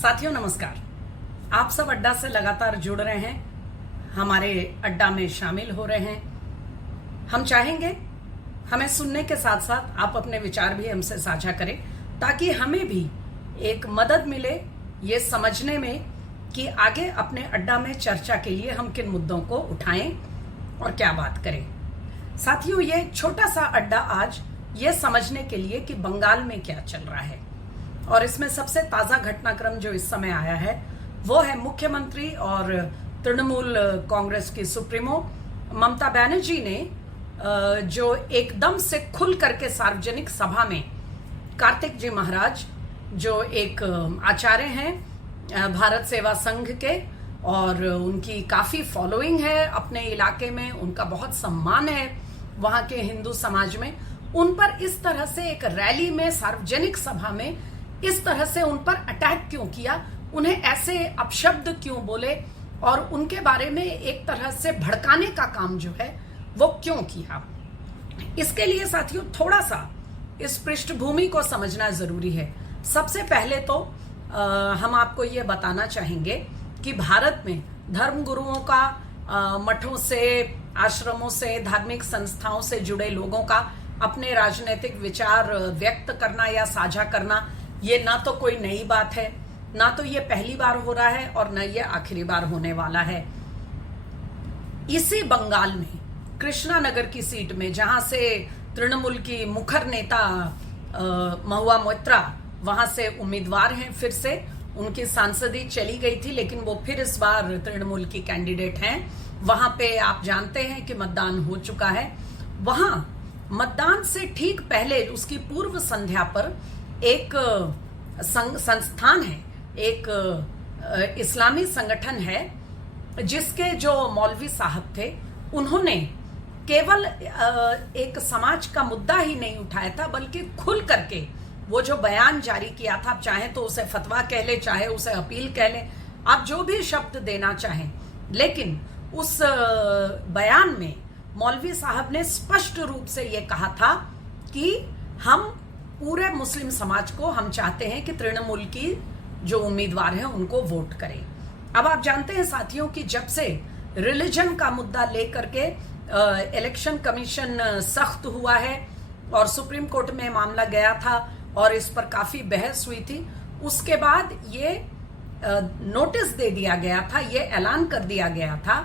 साथियों नमस्कार। आप सब अड्डा से लगातार जुड़ रहे हैं, हमारे अड्डा में शामिल हो रहे हैं। हम चाहेंगे हमें सुनने के साथ साथ आप अपने विचार भी हमसे साझा करें, ताकि हमें भी एक मदद मिले ये समझने में कि आगे अपने अड्डा में चर्चा के लिए हम किन मुद्दों को उठाएं और क्या बात करें। साथियों, ये छोटा सा अड्डा आज ये समझने के लिए कि बंगाल में क्या चल रहा है, और इसमें सबसे ताजा घटनाक्रम जो इस समय आया है वो है मुख्यमंत्री और तृणमूल कांग्रेस की सुप्रीमो ममता बनर्जी ने जो एकदम से खुल करके सार्वजनिक सभा में कार्तिक जी महाराज, जो एक आचार्य हैं भारत सेवा संघ के और उनकी काफी फॉलोइंग है अपने इलाके में, उनका बहुत सम्मान है वहां के हिंदू समाज में, उन पर इस तरह से एक रैली में सार्वजनिक सभा में इस तरह से उन पर अटैक क्यों किया, उन्हें ऐसे अपशब्द क्यों बोले और उनके बारे में एक तरह से भड़काने का काम जो है वो क्यों किया। इसके लिए साथियों थोड़ा सा इस पृष्ठभूमि को समझना जरूरी है। सबसे पहले तो हम आपको ये बताना चाहेंगे कि भारत में धर्म गुरुओं का, मठों से, आश्रमों से, धार्मिक संस्थाओं से जुड़े लोगों का अपने राजनीतिक विचार व्यक्त करना या साझा करना, ये ना तो कोई नई बात है, ना तो ये पहली बार हो रहा है और न ये आखिरी बार होने वाला है। इसी बंगाल में कृष्णानगर की सीट में, जहां से तृणमूल की मुखर नेता महुआ मोइत्रा वहां से उम्मीदवार हैं, फिर से उनकी सांसदी चली गई थी लेकिन वो फिर इस बार तृणमूल की कैंडिडेट हैं। वहां पे आप जानते हैं कि मतदान हो चुका है। वहां मतदान से ठीक पहले उसकी पूर्व संध्या पर एक संस्थान है, एक इस्लामी संगठन है, जिसके जो मौलवी साहब थे उन्होंने केवल एक समाज का मुद्दा ही नहीं उठाया था, बल्कि खुल करके वो जो बयान जारी किया था, आप चाहे तो उसे फतवा कह ले, चाहे उसे अपील कह ले, आप जो भी शब्द देना चाहें, लेकिन उस बयान में मौलवी साहब ने स्पष्ट रूप से ये कहा था कि हम पूरे मुस्लिम समाज को हम चाहते हैं कि तृणमूल की जो उम्मीदवार हैं उनको वोट करें। अब आप जानते हैं साथियों कि जब से रिलीजन का मुद्दा लेकर के इलेक्शन कमीशन सख्त हुआ है और सुप्रीम कोर्ट में मामला गया था और इस पर काफी बहस हुई थी, उसके बाद ये नोटिस दे दिया गया था, ये ऐलान कर दिया गया था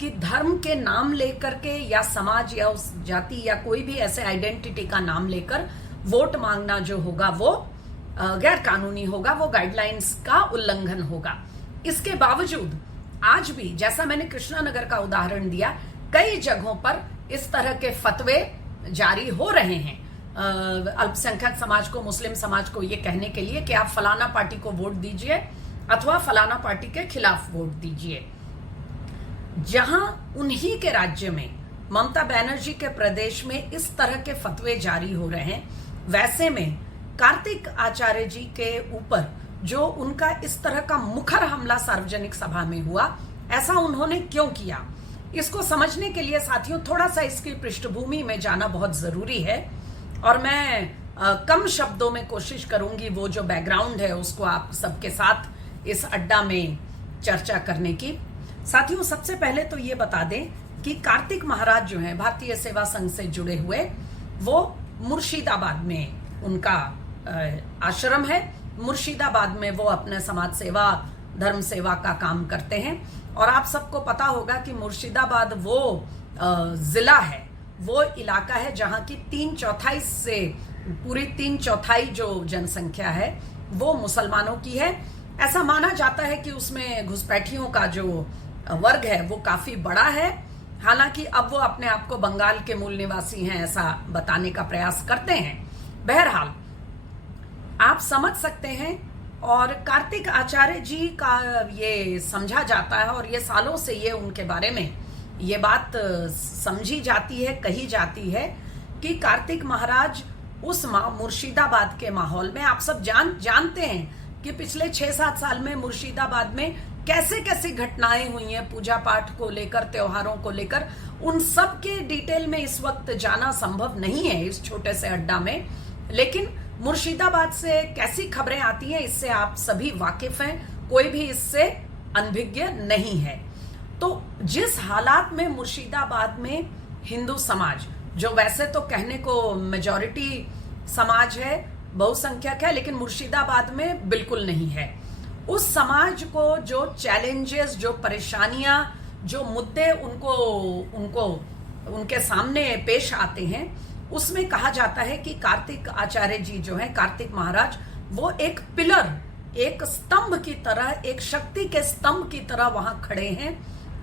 कि धर्म के नाम लेकर के या समाज या उस जाति या कोई भी ऐसे आइडेंटिटी का नाम लेकर वोट मांगना जो होगा वो गैर कानूनी होगा, वो गाइडलाइंस का उल्लंघन होगा। इसके बावजूद आज भी, जैसा मैंने कृष्णानगर का उदाहरण दिया, कई जगहों पर इस तरह के फतवे जारी हो रहे हैं अल्पसंख्यक समाज को, मुस्लिम समाज को ये कहने के लिए कि आप फलाना पार्टी को वोट दीजिए अथवा फलाना पार्टी के खिलाफ वोट दीजिए। जहां उन्हीं के राज्य में, ममता बनर्जी के प्रदेश में इस तरह के फतवे जारी हो रहे हैं, वैसे में कार्तिक आचार्य जी के ऊपर जो उनका इस तरह का मुखर हमला सार्वजनिक सभा में हुआ, ऐसा उन्होंने क्यों किया, इसको समझने के लिए साथियों थोड़ा सा इसकी पृष्ठभूमि में जाना बहुत जरूरी है। और मैं कम शब्दों में कोशिश करूंगी वो जो बैकग्राउंड है उसको आप सबके साथ इस अड्डा में चर्चा करने की। साथियों, सबसे पहले तो ये बता दें कि कार्तिक महाराज जो हैं भारतीय सेवा संघ से जुड़े हुए, वो मुर्शिदाबाद में उनका आश्रम है। मुर्शिदाबाद में वो अपने समाज सेवा, धर्म सेवा का काम करते हैं। और आप सबको पता होगा कि मुर्शिदाबाद वो जिला है, वो इलाका है जहां की 3/4 से पूरी 3/4 जो जनसंख्या है वो मुसलमानों की है। ऐसा माना जाता है कि उसमें घुसपैठियों का जो वर्ग है वो काफी बड़ा है। हालांकि अब वो अपने आप को बंगाल के मूल निवासी हैं ऐसा बताने का प्रयास करते हैं। बहरहाल आप समझ सकते हैं, और कार्तिक आचार्य जी का ये समझा जाता है और ये सालों से ये उनके बारे में ये बात समझी जाती है, कही जाती है कि कार्तिक महाराज उस मुर्शिदाबाद के माहौल में, आप सब जानते हैं कि पिछले 6-7 साल में मुर्शिदाबाद में कैसे कैसे घटनाएं हुई हैं पूजा पाठ को लेकर, त्योहारों को लेकर, उन सब के डिटेल में इस वक्त जाना संभव नहीं है इस छोटे से अड्डा में। लेकिन मुर्शिदाबाद से कैसी खबरें आती हैं इससे आप सभी वाकिफ हैं, कोई भी इससे अनभिज्ञ नहीं है। तो जिस हालात में मुर्शिदाबाद में हिंदू समाज, जो वैसे तो कहने को मेजॉरिटी समाज है, बहुसंख्यक है, लेकिन मुर्शिदाबाद में बिल्कुल नहीं है, उस समाज को जो चैलेंजेस, जो परेशानियां, जो मुद्दे उनको उनके सामने पेश आते हैं, उसमें कहा जाता है कि कार्तिक आचार्य जी जो हैं, कार्तिक महाराज, वो एक पिलर, एक स्तंभ की तरह, एक शक्ति के स्तंभ की तरह वहां खड़े हैं।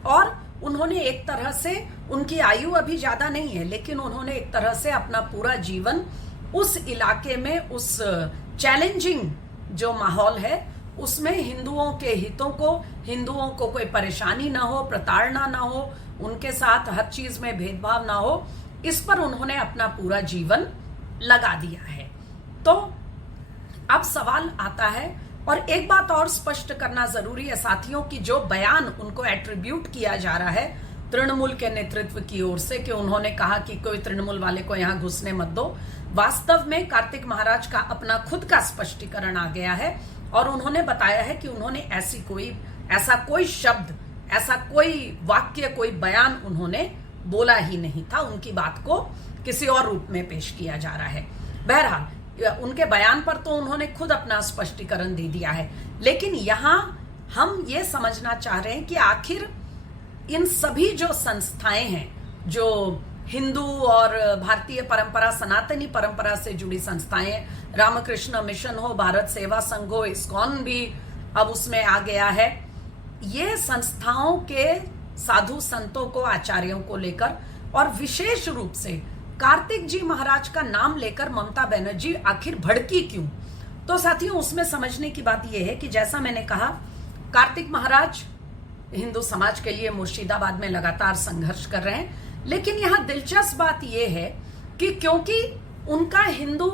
और उन्होंने एक तरह से, उनकी आयु अभी ज्यादा नहीं है, लेकिन उन्होंने एक तरह से अपना पूरा जीवन उस इलाके में, उस चैलेंजिंग जो माहौल है उसमें हिंदुओं के हितों को, हिंदुओं को कोई परेशानी ना हो, प्रताड़ना ना हो, उनके साथ हर चीज में भेदभाव ना हो, इस पर उन्होंने अपना पूरा जीवन लगा दिया है। तो अब सवाल आता है, और एक बात और स्पष्ट करना जरूरी है साथियों, कि जो बयान उनको एट्रीब्यूट किया जा रहा है तृणमूल के नेतृत्व की ओर से, कि उन्होंने कहा कि कोई तृणमूल वाले को यहां घुसने मत दो, वास्तव में कार्तिक महाराज का अपना खुद का स्पष्टीकरण आ गया है। और उन्होंने बताया है कि उन्होंने ऐसा कोई शब्द, ऐसा कोई वाक्य, कोई बयान उन्होंने बोला ही नहीं था। उनकी बात को किसी और रूप में पेश किया जा रहा है। बहरहाल उनके बयान पर तो उन्होंने खुद अपना स्पष्टीकरण दे दिया है, लेकिन यहां हम ये समझना चाह रहे हैं कि आखिर इन सभी जो संस्थाएं हैं, जो हिंदू और भारतीय परंपरा, सनातनी परंपरा से जुड़ी संस्थाएं, रामकृष्ण मिशन हो, भारत सेवा संघ हो, इस्कॉन भी अब उसमें आ गया है, ये संस्थाओं के साधु संतों को, आचार्यों को लेकर, और विशेष रूप से कार्तिक जी महाराज का नाम लेकर ममता बनर्जी आखिर भड़की क्यों? तो साथियों, उसमें समझने की बात यह है कि जैसा मैंने कहा, कार्तिक महाराज हिंदू समाज के लिए मुर्शिदाबाद में लगातार संघर्ष कर रहे हैं, लेकिन यहां दिलचस्प बात यह है कि क्योंकि उनका हिंदू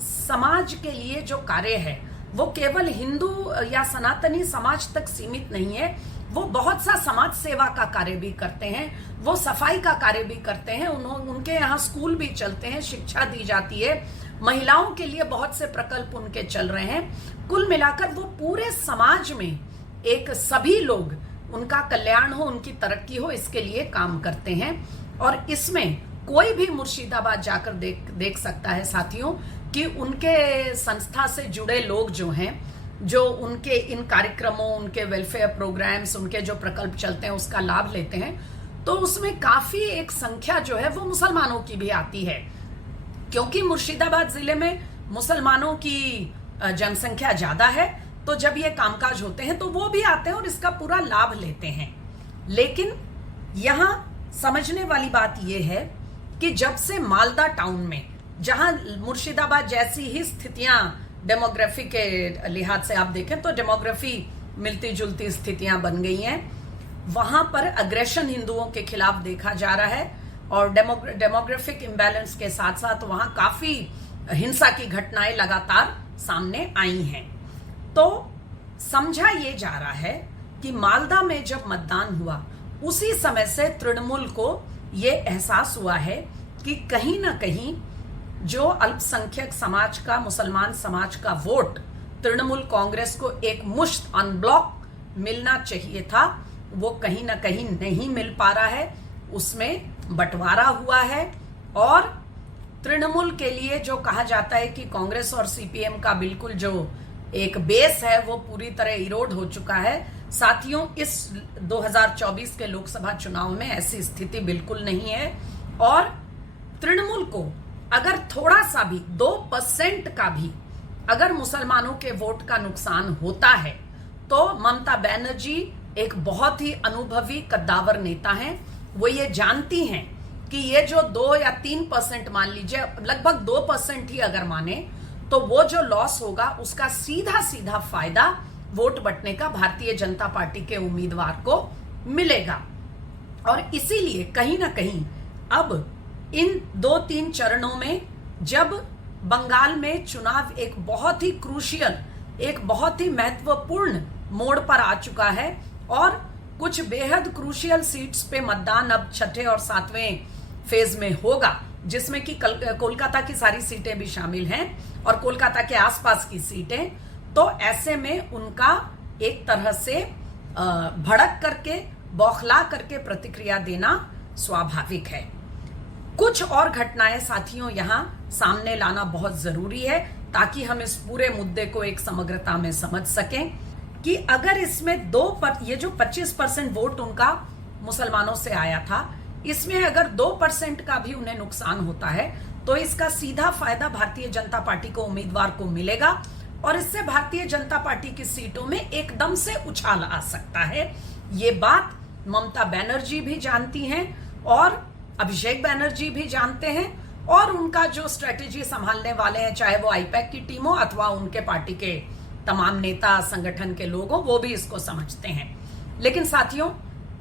समाज के लिए जो कार्य है वो केवल हिंदू या सनातनी समाज तक सीमित नहीं है, वो बहुत सा समाज सेवा का कार्य भी करते हैं, वो सफाई का कार्य भी करते हैं, उनके यहाँ स्कूल भी चलते हैं, शिक्षा दी जाती है, महिलाओं के लिए बहुत से प्रकल्प उनके चल रहे हैं। कुल मिलाकर वो पूरे समाज में एक, सभी लोग, उनका कल्याण हो, उनकी तरक्की हो, इसके लिए काम करते हैं। और इसमें कोई भी मुर्शिदाबाद जाकर देख सकता है साथियों कि उनके संस्था से जुड़े लोग जो हैं, जो उनके इन कार्यक्रमों, उनके वेलफेयर प्रोग्राम्स, उनके जो प्रकल्प चलते हैं उसका लाभ लेते हैं, तो उसमें काफी एक संख्या जो है वो मुसलमानों की भी आती है, क्योंकि मुर्शिदाबाद जिले में मुसलमानों की जनसंख्या ज्यादा है। तो जब ये कामकाज होते हैं तो वो भी आते हैं और इसका पूरा लाभ लेते हैं। लेकिन यहां समझने वाली बात यह है कि जब से मालदा टाउन में, जहां मुर्शिदाबाद जैसी ही स्थितियां डेमोग्राफी के लिहाज से आप देखें तो डेमोग्राफी मिलती जुलती स्थितियां बन गई हैं, वहां पर अग्रेशन हिंदुओं के खिलाफ देखा जा रहा है, और डेमोग्राफिक इम्बैलेंस के साथ साथ वहां काफी हिंसा की घटनाएं लगातार सामने आई हैं। तो समझा ये जा रहा है कि मालदा में जब मतदान हुआ उसी समय से तृणमूल को ये एहसास हुआ है कि कहीं ना कहीं जो अल्पसंख्यक समाज का, मुसलमान समाज का वोट तृणमूल कांग्रेस को एक मुश्त अनब्लॉक मिलना चाहिए था, वो कहीं ना कहीं नहीं मिल पा रहा है, उसमें बंटवारा हुआ है। और तृणमूल के लिए जो कहा जाता है कि कांग्रेस और सीपीएम का बिल्कुल जो एक बेस है वो पूरी तरह इरोड हो चुका है। साथियों, इस 2024 के लोकसभा चुनाव में ऐसी स्थिति बिल्कुल नहीं है, और तृणमूल को अगर थोड़ा सा भी 2% का भी अगर मुसलमानों के वोट का नुकसान होता है तो ममता बनर्जी एक बहुत ही अनुभवी कद्दावर नेता हैं। वो ये जानती हैं कि ये जो 2 या 3%, मान लीजिए लगभग 2% ही अगर माने, तो वो जो लॉस होगा उसका सीधा सीधा फायदा वोट बंटने का भारतीय जनता पार्टी के उम्मीदवार को मिलेगा। और इसीलिए कहीं ना कहीं अब इन 2-3 चरणों में, जब बंगाल में चुनाव एक बहुत ही क्रूशियल, एक बहुत ही महत्वपूर्ण मोड़ पर आ चुका है, और कुछ बेहद क्रूशियल सीट्स पे मतदान अब 6ठे और 7वें फेज में होगा, जिसमें कि कोलकाता की सारी सीटें भी शामिल हैं और कोलकाता के आसपास की सीटें, तो ऐसे में उनका एक तरह से भड़क करके, बौखला करके प्रतिक्रिया देना स्वाभाविक है। कुछ और घटनाएं साथियों यहां सामने लाना बहुत जरूरी है ताकि हम इस पूरे मुद्दे को एक समग्रता में समझ सकें कि अगर इसमें ये जो 25% वोट उनका मुसलमानों से आया था, इसमें अगर 2% का भी उन्हें नुकसान होता है तो इसका सीधा फायदा भारतीय जनता पार्टी को, उम्मीदवार को मिलेगा और इससे भारतीय जनता पार्टी की सीटों में एकदम से उछाल आ सकता है। ये बात ममता बनर्जी भी जानती हैं और अभिषेक बनर्जी भी जानते हैं और उनका जो स्ट्रेटेजी संभालने वाले हैं, चाहे वो आईपैक की टीम हो अथवा उनके पार्टी के तमाम नेता, संगठन के लोग हो, वो भी इसको समझते हैं। लेकिन साथियों,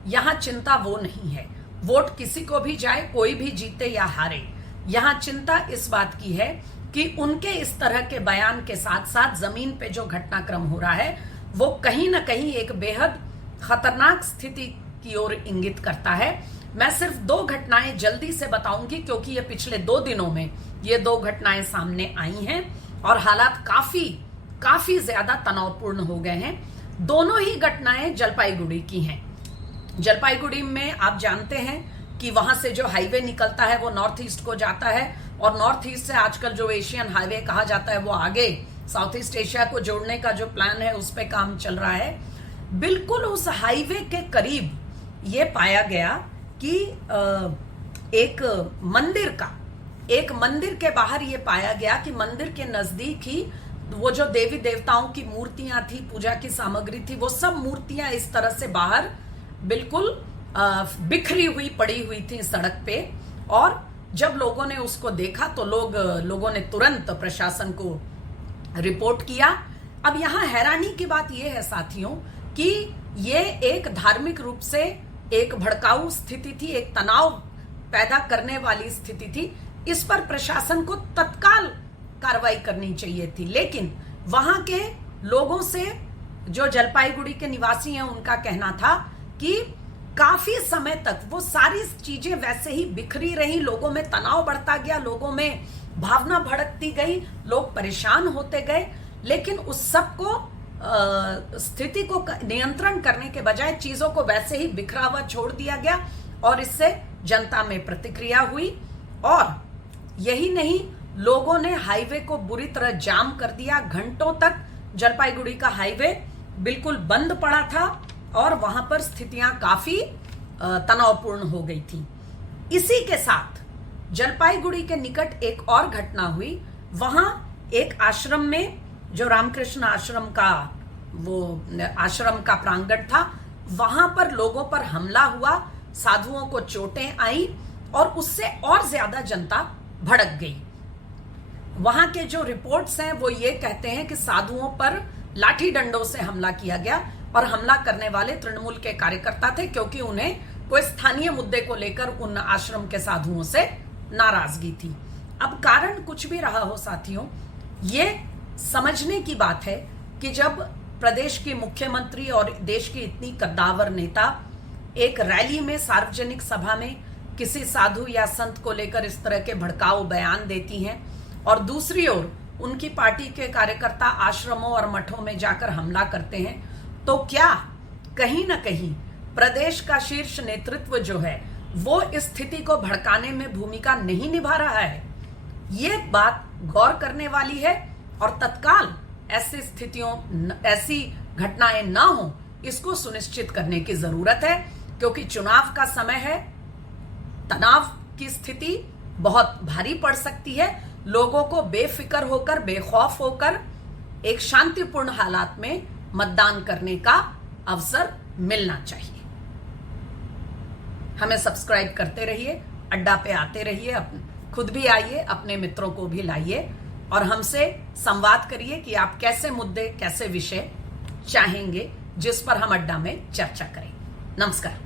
यहां चिंता वो नहीं है, वोट किसी को भी जाए, कोई भी जीते या हारे, यहां चिंता इस बात की है कि उनके इस तरह के बयान के साथ साथ जमीन पे जो घटनाक्रम हो रहा है वो कहीं ना कहीं एक बेहद खतरनाक स्थिति की ओर इंगित करता है। मैं सिर्फ 2 घटनाएं जल्दी से बताऊंगी क्योंकि ये पिछले 2 दिनों में ये 2 घटनाएं सामने आई हैं और हालात काफी ज्यादा तनावपूर्ण हो गए हैं। दोनों ही घटनाएं जलपाईगुड़ी की हैं। जलपाईगुड़ी में आप जानते हैं कि वहां से जो हाईवे निकलता है वो नॉर्थ ईस्ट को जाता है और नॉर्थ ईस्ट से आजकल जो एशियन हाईवे कहा जाता है वो आगे साउथ ईस्ट एशिया को जोड़ने का जो प्लान है उस पे काम चल रहा है। बिल्कुल उस हाईवे के करीब ये पाया गया कि एक मंदिर के बाहर ये पाया गया कि मंदिर के नजदीक ही वो जो देवी देवताओं की मूर्तियां थी, पूजा की सामग्री थी, वो सब मूर्तियां इस तरह से बाहर बिल्कुल बिखरी हुई पड़ी हुई थी सड़क पे। और जब लोगों ने उसको देखा तो लोगों ने तुरंत प्रशासन को रिपोर्ट किया। अब यहां हैरानी की बात यह है साथियों कि ये एक धार्मिक रूप से एक भड़काऊ स्थिति थी, एक तनाव पैदा करने वाली स्थिति थी। इस पर प्रशासन को तत्काल कार्रवाई करनी चाहिए थी, लेकिन वहां के लोगों से, जो जलपाईगुड़ी के निवासी हैं, उनका कहना था कि काफी समय तक वो सारी चीजें वैसे ही बिखरी रही, लोगों में तनाव बढ़ता गया, लोगों में भावना भड़कती गई, लोग परेशान होते गए, लेकिन उस सब को स्थिति को नियंत्रण करने के बजाय चीजों को वैसे ही बिखरा हुआ छोड़ दिया गया और इससे जनता में प्रतिक्रिया हुई। और यही नहीं, लोगों ने हाईवे को बुरी तरह जाम कर दिया। घंटों तक जलपाईगुड़ी का हाईवे बिल्कुल बंद पड़ा था और वहां पर स्थितियां काफी तनावपूर्ण हो गई थी। इसी के साथ जलपाईगुड़ी के निकट एक और घटना हुई। वहां एक आश्रम में, जो रामकृष्ण आश्रम का प्रांगण था, वहां पर लोगों पर हमला हुआ, साधुओं को चोटें आई और उससे और ज्यादा जनता भड़क गई। वहां के जो रिपोर्ट्स हैं वो ये कहते हैं कि साधुओं पर लाठी डंडों से हमला किया गया और हमला करने वाले तृणमूल के कार्यकर्ता थे, क्योंकि उन्हें कोई स्थानीय मुद्दे को लेकर उन आश्रम के साधुओं से नाराजगी थी। अब कारण कुछ भी रहा हो साथियों, ये समझने की बात है कि जब प्रदेश की मुख्यमंत्री और देश की इतनी कद्दावर नेता एक रैली में, सार्वजनिक सभा में किसी साधु या संत को लेकर इस तरह के भड़काऊ बयान देती हैं और दूसरी ओर उनकी पार्टी के कार्यकर्ता आश्रमों और मठों में जाकर हमला करते हैं, तो क्या कहीं ना कहीं प्रदेश का शीर्ष नेतृत्व जो है वो इस स्थिति को भड़काने में भूमिका नहीं निभा रहा है? ये बात गौर करने वाली है और तत्काल ऐसी स्थितियों, ऐसी घटनाएं ना हो, इसको सुनिश्चित करने की जरूरत है, क्योंकि चुनाव का समय है। तनाव की स्थिति बहुत भारी पड़ सकती है। लोगों को बेफिक्र होकर, बेखौफ होकर एक शांतिपूर्ण हालात में मतदान करने का अवसर मिलना चाहिए। हमें सब्सक्राइब करते रहिए, अड्डा पे आते रहिए, खुद भी आइए, अपने मित्रों को भी लाइए और हमसे संवाद करिए कि आप कैसे मुद्दे, कैसे विषय चाहेंगे जिस पर हम अड्डा में चर्चा करें। नमस्कार।